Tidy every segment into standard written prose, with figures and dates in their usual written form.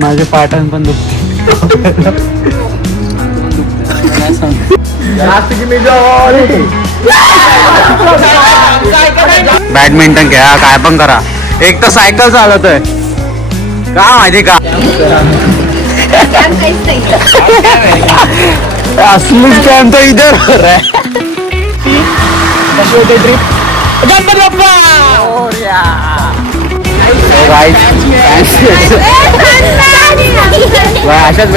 माझे पाटण पण दुखते. बॅडमिंटन खेळा काय पण करा, एक तर सायकल चालवतोय का माहिती का. असलीच कॅम्प तर इधर हो रहा है. गणपती बाप्पा अशाच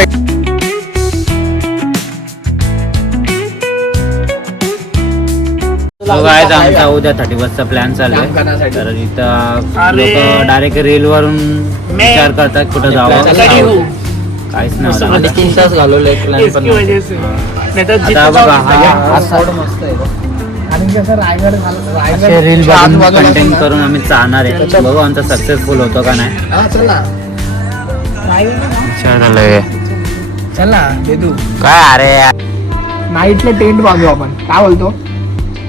गायज आमचा उद्या 31चा प्लॅन चालू आहे. तर इथं लोक डायरेक्ट रेल वरून विचार करतात कुठं जावं. काहीच नाही 3 तास घालवले रील कंटेंट करून आम्ही चालणार आहे. बघू आमचा सक्सेसफुल होतो का नाही. चला देदू काय अरे नाईटला टेंट बांधू आपण, काय बोलतो.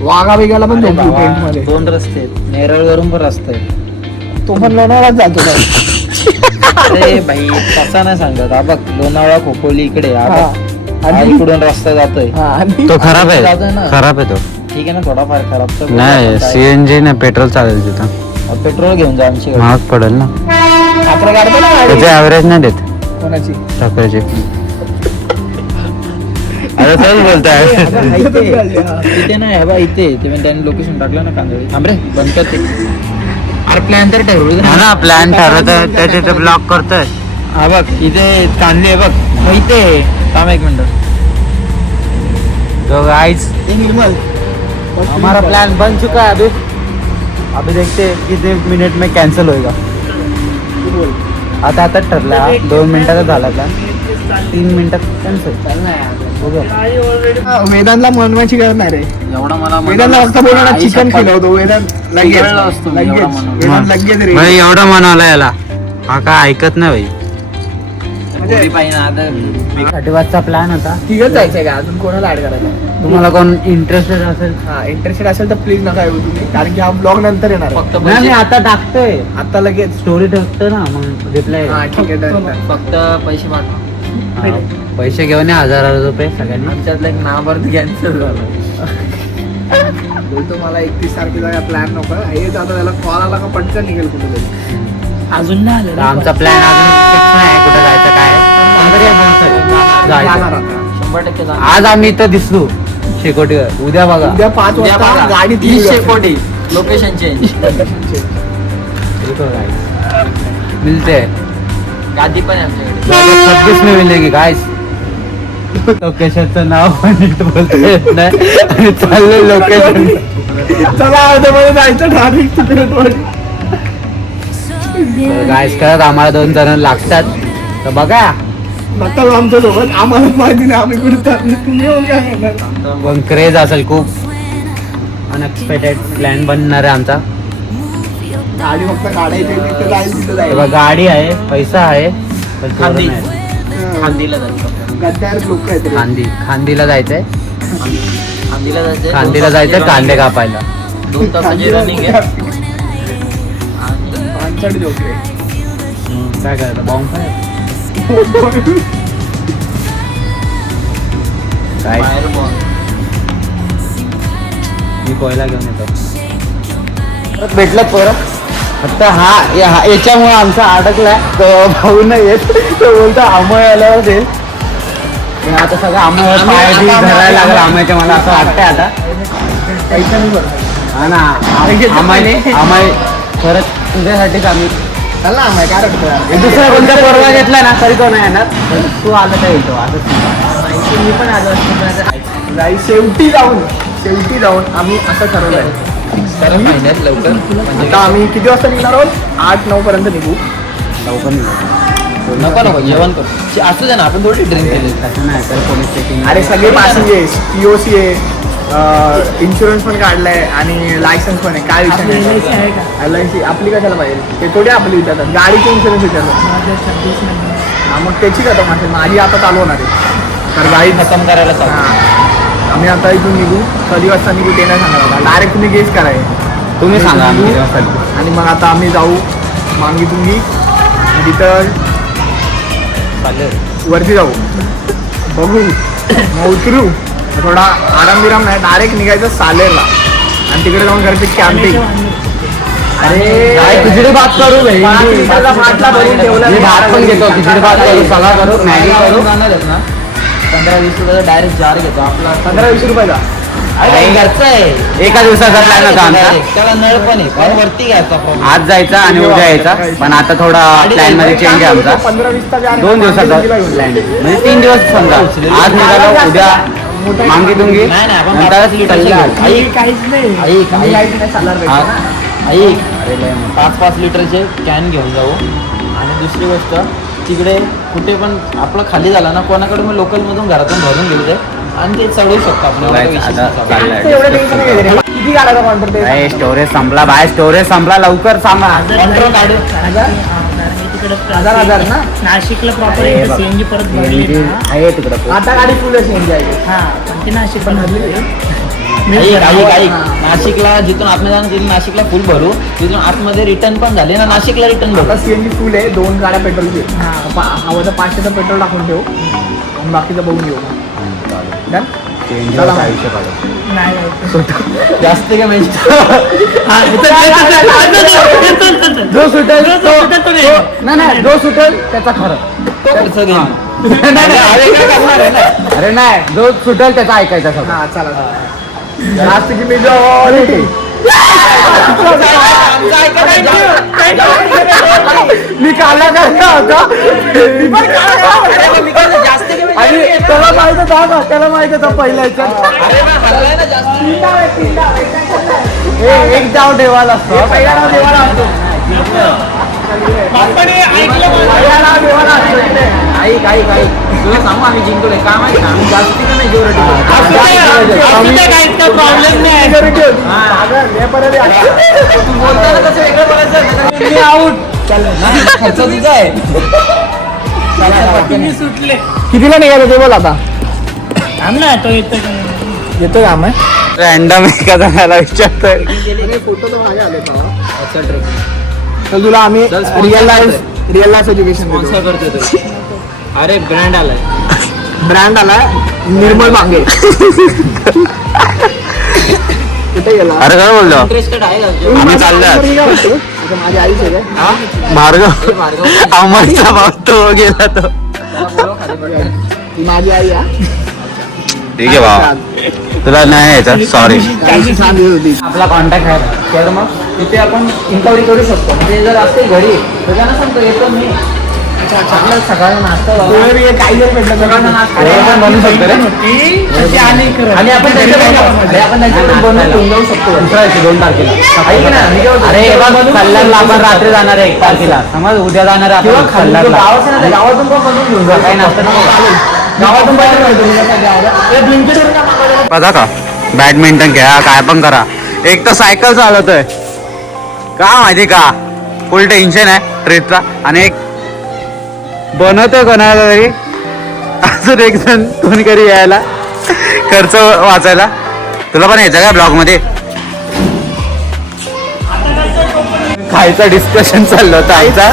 वाघा बिगाला पण झोपू टेंट मध्ये. 2 रस्ते आहेत, नेरळ वरून पण रस्ते आहे. तो पण लोणावळ्यात जातो ना. अरे भाई तसा नाही सांगत. हा बघ लोणावळा खोपोली इकडे आणि इकडून रस्ता जातोय. तो खराब आहे, जातोय ना. खराब आहे तो. ठीक आहे ना, थोडाफार खराब तर नाही सीएनजी नाही, पेट्रोल चालेल तिथं. पेट्रोल घेऊन जा आमची महाग पडेल ना. आपलं काढतो ना गाडी. त्याचे ऍव्हरेज नाही देत कोणाची टाकायचे. अरे चल बोलताय. इथे नाही बा, इथे तुम्ही त्यांनी लोकेशन टाकलं ना कांदळी. थांब रे बंद करते. अरे प्लॅन तर ठरवू हा ना, प्लॅन ठरवत आहे त्याचे ब्लॉक करतोय. हा बघ इथे कांदे आहे बघ, मग इथे थांब 1 मिनिट. तो गाइस निर्मल हमारा प्लान बन चुका है. अभी अभी देखते हैं कितने मिनट में कैंसिल होएगा. आता ठरला 2 मिनिटाचा झाला प्लॅन, 3 मिनिटात कॅन्सल. वेदांतला मनवायची गरज नाही रे. एवढा मला वेदांतला फक्त बोलणार चिकन खिलवतो. वेदांत लगेच असतो मी एवढा लगेच वेदांत लगेच रे. भाई एवढा म्हणाला याला, हा काय ऐकत नाही भाई. थोडी पाहिजे आता. 31चा प्लॅन होता. तिघच जायचंय का, अजून कोणाला ऍड करायचं. तुम्हाला कोण इंटरेस्टेड असेल हा इंटरेस्टेड असेल तर प्लीज नका येऊ तुम्ही, कारण की हा ब्लॉग नंतर येणार आहे. फक्त नाही, मी आता टाकतोय आता लगेच. स्टोरी टाकतो ना, मग रिप्लाय. हा ठीक आहे done. फक्त पैसे पाठवा. पैसे घेऊन या 1000 रुपये सगळ्यांनी. आमच्यातलं एक नाव कॅन्सल झालं. बोलतो मला 31 तारखेला प्लॅन नको. हेच आता त्याला कॉल आला का पटकन निघेल कुठेतरी. अजून नाही तर आमचा प्लॅन अजून फिक्स नाही कुठं जायचं काय. जाणार जायचं. आता. 100% जाणार. आज आम्ही इथं दिसलो शेकोटीवर. उद्या बघा. उद्या 5 वाजता गाडी 300 कोटी लोकेशन चेंज. मिलते हैं गादी पण आहे आमच्याकडे. 26 में मिलेगी गाइस. लोकेशनचं नाव पण नीट बोलता येत नाही आणि चाललंय लोकेशन. चला अर्ध्यामध्ये जायचं डायरेक्ट तिकडे. गाइस करत आम्हाला 2 जण लागतात, तर बघा. नका आमच्या सोबत, आम्हाला माहिती नाही आम्ही कुठे चाललो. तुम्ही येऊन काय करणार. पण क्रेज असेल खूप. अनएक्सपेक्टेड प्लॅन बनणार आहे आमचा. गाडी फक्त काढायची, तिथे जाईल तिथे तेव्हा जाईल. गाडी आहे, पैसा आहे, पण पोरं खांदी. नाही. खांदीला जायचं. गद्दार लोक आहेत रे. खांदीला जायचंय. खांदीला जायचं. खांदीला जायचं कांदे कापायला. 2 तासाची रनिंग आहे. पानसट जोक रे. काय करायचं, बॉम्ब काय बाहेर बॉल. मी कोयला घेऊन येतो. भेटलं पोरं फक्त याच्यामुळे आमचा अडकलाय. तो भाऊ नाही येत, तो बोलतो आमय आल्यावर देईल. आता सगळं आमय पाय बी धरायला लागलं आमयच्या. मला असं वाटतंय आता पैसा नाही बरं. हा ना. आमय परत तुझ्यासाठीच आम्ही. चला आम्ही काय रखतो. दुसरा कोणता पोरगा घेतला ना तरी तो नाही येणार. पण तू आला तर येतो. असं मी पण आलो असतो. नाही, शेवटी जाऊन आम्ही असं ठरवलंय. कारण महिन्यात लवकर म्हणजे आता आम्ही किती वाजता निघणार आहोत. 8-9 पर्यंत निघू. लवकर नको जेवण करू. असू दे ना, आपण थोडी ड्रिंक केली. नाही तर पोलीस स्टेशन. अरे सगळे पासेस POC आहे, इन्शुरन्स पण काढलाय आणि लायसन्स पण आहे. काय विषय नाही. LIC आपली कशाला पाहिजे, ते थोडी आपली विचारतात. गाडीचे इन्शुरन्स विचारतात. हा मग त्याची का माझी आता चालू होणार आहे. तर गाडी खतम करायला चालू. हां आम्ही आता इथून निघू. कधी वाजता निघू ते नाही सांगणार आता. डायरेक्ट तुम्ही गेस करायचं. तुम्ही सांगा आम्ही निघू. किती वाजता निघू. आणि मग आता आम्ही जाऊ मांगी तुंगी. तिथं वरती जाऊ बघू मग उतरू थोडा आराम बिराम नाही डायरेक्ट निघायचं सालेरला आणि तिकडे जाऊन करायचं कॅम्पिंग. अरे खिचडी भात करू भाई. मी भात पण घेतो खिचडी भात करू सगळा करू मॅगी करू. 15-20 रुपयाचा डायरेक्ट जार घेतो आपला. 15-20 रुपयाचा घरचं आहे. एका दिवसाचा प्लॅन होता आमचा. त्याला नळ पण आहे पण वरती घ्यायचा problem. आज जायचा आणि उद्या यायचा पण आता थोडा प्लॅन मध्ये चेंज आहे आमचा. 15-20 2 दिवसाचा प्लॅन म्हणजे 3 दिवस समजा. आज निघालो उद्या मांगी दुंगी नाही नाही आपण नंतर 5 लिटरची ऐक काहीच नाही ऐक आम्ही ऐक काहीच नाही चालणार हा, पाहिजे ना. ऐक 5-5 लिटरचे कॅन घेऊन जाऊ. आणि दुसरी गोष्ट तिकडे कुठे पण आपलं खाली झाला ना कोणाकडे मग लोकल मधून घरातून भरून घेऊ दे आणि ते चढवू शकतो आपल्याला. आता चाललंय. ते एवढं tension नाही घ्यायचं रे. किती काढायचा कॉन्ट्रॅक्ट ते भाई स्टोरेज संपला भाई स्टोरेज संपला लवकर सांगा. कॉन्ट्रॅक्ट काढू. 1000 ना नाशिकला प्रॉपर अरे बघ. सीएनजी परत भरली CNG ना. आहे तिकडं. आता गाडी फुल चेंज आहे हा पण ती नाशिक पण ऐक ऐक ऐक नाशिकला जिथून आतमध्ये जाणं तिथून नाशिकला फुल भरू तिथून आतमध्ये रिटर्न पण झाले ना नाशिकला रिटर्न भरू. आता सीएनजी फुल आहे 2 गाड्या पेट्रोलची हा. हवं तर 500चं पेट्रोल टाकून ठेवू आणि बाकीचं बघून घेऊ डन CNG चला. वर आयुष्य काढू. नाही जास्त काय माहिती जो सुटेल नाही जो सुटेल त्याचा खरं. खर्च घे. अरे नाही जो सुटेल त्याचा ऐकायचा सगळं. हा चला जास्त की मेजॉरिटी मी काला करता होता आणि त्याला माहित होता का त्याला माहित होता पहिल्या एक डाव ठेवायला असतो. पहिला नाव देवाला असतो ऐक ऐक ऐक तुला सांगू आम्ही जिंकलोय का माहिती का आम्ही जास्ती का मेजॉरिटी प्रॉब्लेम नाही. Majority होती. सागर, हे परत या. तू बोलताना कसं वेगळं बोलायचं मी आऊट खर्च तुझा आहे. तुम्ही सुटले कितीला निघालं ते बोल आता थांब ना तो येतो येतो काम आहे रॅन्डम एका जणाला विचारतोय. फोटो तर माझे आले तर तुला आम्ही रिअल लाईफ एज्युकेशन स्पॉन्सर करतोय तो. अरे ब्रँड आलाय ब्रँड आलाय निर्मल मांगे कुठे गेला अरे काय बोललो इंटरेस्टेड आहे का आम्ही चाललोय आज. माझी आईच आहे का? भार्गव अमरचा भाव तो गेला तो. ती माझी आई आहे ठीक आहे भाव तुला नाही यायचं सॉरी. काहीशी छान दिली होती आपला कॉन्टॅक्ट आहे तर मग तिथे आपण इन्क्वायरी करू शकतो म्हणजे जर असते घरी तर त्यांना सांगतो येतो मी आपल्याला सकाळी नाश्ता काही जर भेटलं सगळ्यांना नाश्ता हे पण बनवू शकतो रे. आणि आपण त्यांच्याकडे बनवून घेऊन जाऊ शकतो. दुसऱ्या दिवशी 2 तारखेला ऐक ना, मी काय बोलतो? अरे हे बघ कल्याणला आपण रात्री जाणार आहे 1 तारखेला समज उद्या जाणार आहे किंवा आपण खाली जो कल्याणला. गाव असेल ना, त्या गावातून पण बनवून घेऊन जा. काही नाश्ता नको. गावातून पण बनवून घेऊन बघा का बॅडमिंटन खेळा काय पण करा. एक तर सायकल चालवतोय का माहिती का फुल टेन्शन आहे ट्रिपचा आणि एक बनवतोय कोणाला तरी अजून एक जण कोणीतरी यायला खर्च वाचायला. तुला पण यायचं का ब्लॉग मध्ये खायचं डिस्कशन चाललं होतं आईचा.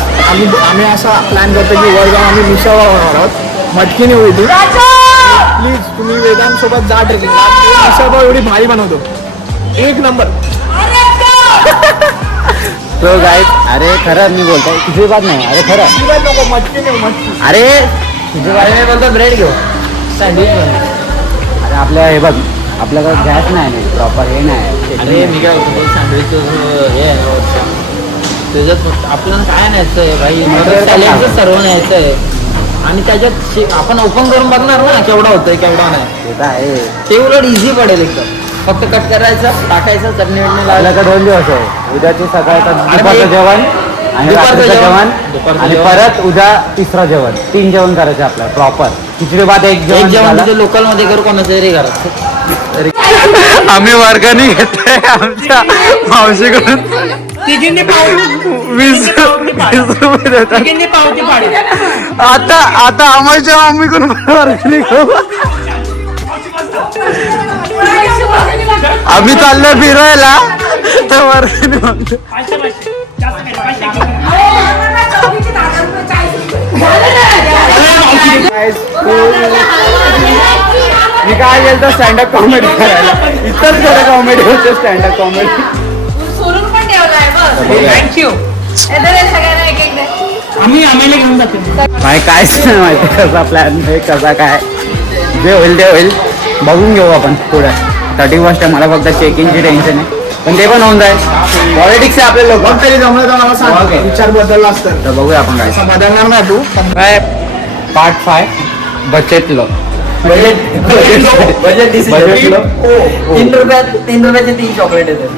आम्ही असा प्लॅन करतो की वर जाऊन आम्ही मिसळवा बनवणार आहोत मटकी नाही होईल प्लीज तुम्ही वेदांत सोबत जा ट्रेकिंगला मिसळवा एवढी भारी बनवतो 1 नंबर. तो गाईड अरे खरं मी बोलतोय तुझी बात नाही. अरे खरं अजिबात नको मटकी नाही मटकी अरे मी बोलतो ब्रेड घेऊ सँडविच अरे आपल्या हे बघ आपल्याकडे गॅस नाही प्रॉपर हे नाही. अरे मी काय बोलतो सँडविच हे आहे ना वरचं. त्याच्यात फक्त आपल्याला काय न्यायचं आहे भाई सॅलेडचं सर्व न्यायचं आहे आणि त्याच्यात आपण ओपन करून बघणार ना केवढा होतोय केवढा नाही ते तर आहे ते उलट इझी पडेल एकदम. फक्त कट करायचं टाकायचं चटणी वटणी लावायला. आपल्याकडे 2 दिवस आहे उद्याची सकाळचं दुपारचं एक- जेवण आणि दुपारचं रात्रीचं जेवण, जेवण दुपारचं आणि जेवण. परत उद्या 3रं जेवण 3 जेवण करायचं आपल्याला प्रॉपर खिचडी भात 1 एक जेवण जेवण झालं. तिथे लोकल मध्ये करू कोणाच्या तरी घरात. आम्ही वर्गणी घेतोय आमच्या मावशीकडून तिघींनी पावती 20 रुपये देतात. तिघींनी पावती पाडी आता आम्हाला मम्मीकडून वर्गणी घेऊ. आम्ही चाललोय फिरायला तर वर्गणी मागतो. 500 जास्त काय 500 गाईज मी काय गेलं स्टँडअप कॉमेडी करायला इथंच खरं कॉमेडी होते स्टँडअप कॉमेडी सोडून पण ठेवलाय बस थँक्यू सगळ्यांना एक एक द्या. आम्ही आम्हाला घेऊन जातो काय कायच नाही माहिती कसा प्लॅन आहे कसा काय जे होईल ते होईल बघून घेऊ आपण पुढे 31 मला फक्त चेकिंगची टेन्शन आहे पण ते पण होऊन जाईल पॉलिटिक्स आहे आपले लोक तरी जमलं तर मला सांग Okay. विचार बदलला असतं तर बघूया आपण काय बदलणार ना तू काय पार्ट 5 बचत low budget budget low $3 3 chocolate येतात.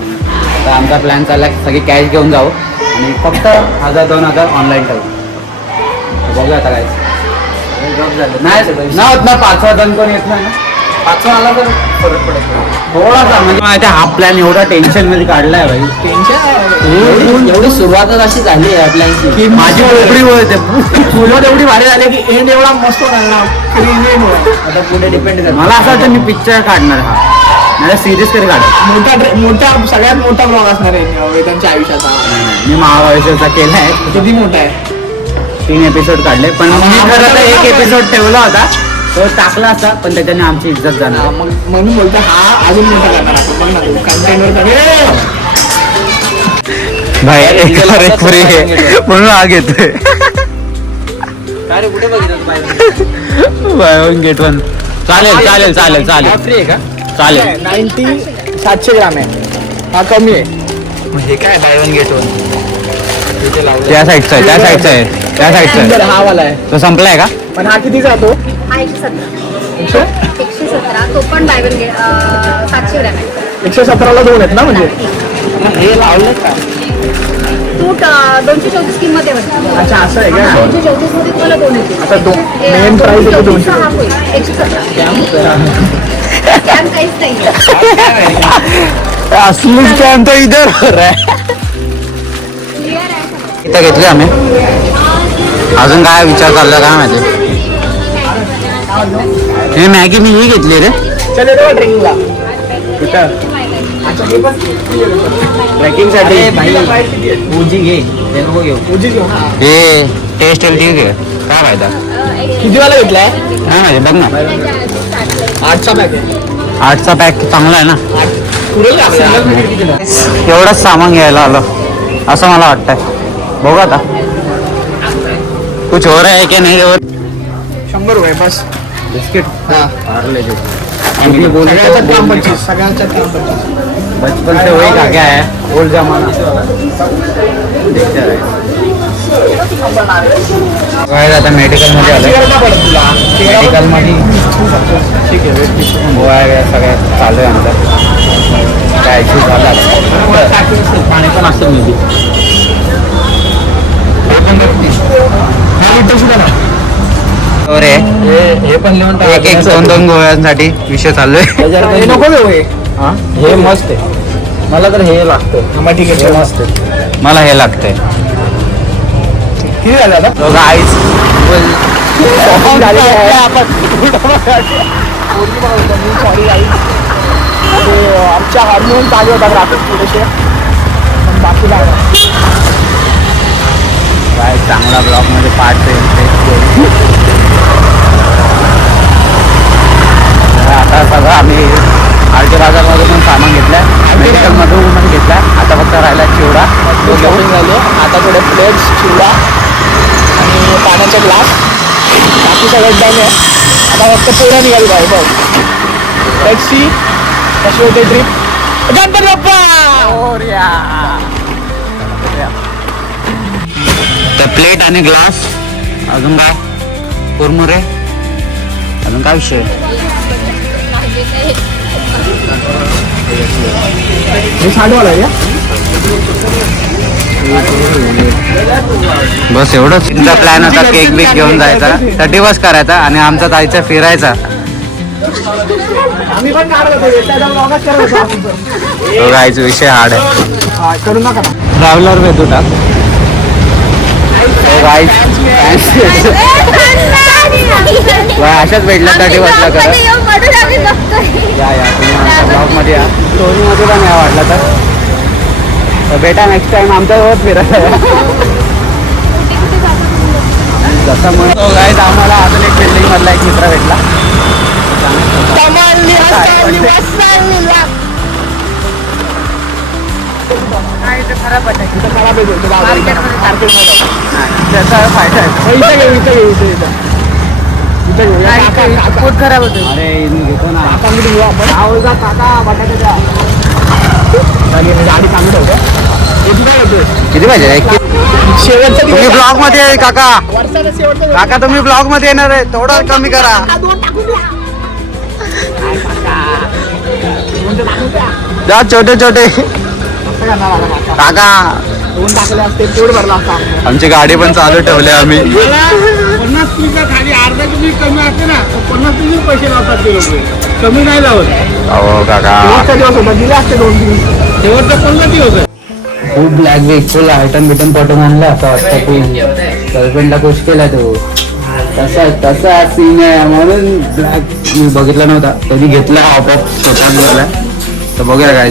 तर आमचा प्लॅन चालला सगळी कॅश घेऊन जाऊ आणि फक्त 1000-2000 ऑनलाईन ठेवू तर बघूया आता काय नाही ना होत ना 5 जण कोण येत नाही ना 5 आला तर फरक पडत थोडासा म्हणजे माहिती हा प्लॅन एवढा टेन्शन मध्ये काढलाय भाई एवढी सुरुवातच अशी झाली आहे आपल्याची माझी ओळखडी होते सुरुवात एवढी भारी झाली की एंड एवढा मस्त होणार ना Crazy end होणार. आता पुढे डिपेंड करत मला असं वाटतं मी पिक्चर काढणार हा मला सिरीज कधी काढत मोठा सगळ्यात मोठा ब्लॉग असणार आहे वेदांच्या आयुष्याचा मी महाभारताचा केलाय किती मोठा आहे 3 एपिसोड काढले पण मी खरं तर एक एपिसोड ठेवला होता तो टाकला असता पण त्याच्याने आमची इज्जत जाणार मग म्हणून बोलतो हा अजून मोठा करणार आपण बघ ना तू कंटेंटवर भाई म्हणून आग येतोय काय रे कुठे बघितलं बाय वन गेट वन चालेल चालेल चालेल चालेल फ्री आहे का चालेल 700 ग्राम आहे हा कमी आहे हे काय बाय वन गेट वन तिथे लावलं त्या साईडचा आहे त्या साईडचा आहे त्या साईडचा सुंदर आहे हा वाला आहे तो संपलाय का पण हा किती जातो 117 तो पण बाय वन 700 ग्रॅम आहे 117ला 2 आहेत ना म्हणजे हे लावलं का तू 234 किंमत आहे वाटतं. अच्छा असं आहे का 234 मध्ये तुम्हाला 2 येतील आता मेन प्राइस आहे 200 हा होईल 117 कॅम काहीच नाही असलीच कॅम तर इधर हो रहा है क्लिअर आहे इथं घेतली आम्ही अजून काय विचार चालला काय माहिती हे मॅगी मी ही घेतली रे चल येतो ड्रिंकला अच्छा हे पण ट्रेकिंग साठी उजी घे ते नको घेऊ उजी घेऊ ना हे टेस्ट ठीक आहे काय फायदा किती वाला घेतलाय काय माहिती बघ ना 8चा पॅक आहे 8चा पॅक चांगला आहे ना पुरेल का आपल्याला एवढंच सामान घ्यायला आलं असं मला वाटतंय बघू आता कुछ हो रहा है की नाही और 100 रुपये बस बिस्किट हा बोलने सगळ्याच्यात काम 25 सगळ्याच्यात काम 25 बचपन से वही खा क्या है ओल्ड जमाना देखते रहे काय आता मेडिकल मध्ये आलं मेडिकल मध्ये ठीक आहे गोळ्या वगैरे सगळ्या चालू आहे आमचा काय इश्यू झाला पाणी पण असेल मी अरे हे पण लिहून एक एक दोन गोळ्यांसाठी विषय चालू आहे हे नको घेऊ हे हे मस्त आहे मला तर हे लागतं मग ठीक आहे मस्त आहे मला हे लागतंय किती झालं आता आईच सॉरी आई आमच्या हार्मोन चालू होता ग्राफिक थोडेसे पण बाकी लागला काय चांगला ब्लॉग मध्ये पार्ट आता सगळं आम्ही आरटी बाजारमध्ये पण सामान घेतलं मेडिकलमधून पण घेतला आता फक्त राहिला चिवडा तो घेऊन झाले आता थोडे प्लेट्स चिवडा आणि पाण्याचा ग्लास बाकी सगळं डन आहे आता फक्त पोरं निघाली बाहेर बघ लेट्स सी कशी होते ट्रिप गणपती बाप्पा तर प्लेट आणि ग्लास अजून काय कुरमुरे अजून काय विषय हे 60 वाला आहे बस एवढंच तुमचा प्लॅन होता केक बिक घेऊन जायचा 31 करायचा आणि आमचा जायचा फिरायचा आम्ही पण काढत होतो त्याचा ब्लॉगच करत होतो आपण पण. तो जायचा विषय हार्ड आहे हा, करू नका ना ट्रॅव्हलर भेटू टाक अशाच भेटला 31ला करा या तुम्ही आमच्या ब्लॉगमध्ये या स्टोरीमध्ये पण या वाटलं तर बेटा नेक्स्ट टाइम आमच्यासोबत फिरायला जसं म्हणतो गाईज आम्हाला अजून एक बिल्डिंग मधला एक मित्र भेटला. खराब आहे तो त्याचा फायदा आहे. पोट खराब होतं. अरे घेतो ना. गाडी चांगली ठेवतो. किती पाहिजे? शेवटचा तुम्ही ब्लॉग मध्ये आहे काका. वर्षाला शेवटचा काका तुम्ही ब्लॉग मध्ये येणार आहे, थोडं कमी करा. जा छोटे छोटे काका. दोन टाकले असते पोट भरला असता. आमची गाडी पण चालू ठेवली आम्ही. 50 किलोच्या खाली अर्धा किलो कमी असते ना 50 किलो पैसे लावतात ते लोक कमी नाही लावत. अहो काका शेवटचा दिवस होता दिले असते 2 दिवस. शेवटचा 15 दिवस आहे. खूप ब्लॅक वेक फुल आयटम बिटम पटून आणला असं वाटतं की गर्लफ्रेंडला खुश केला तो. तसा सीन आहे म्हणून ब्लॅक मी बघितला नव्हता कधी घेतला आपोआप स्वतः घेतला. तर बघूया काय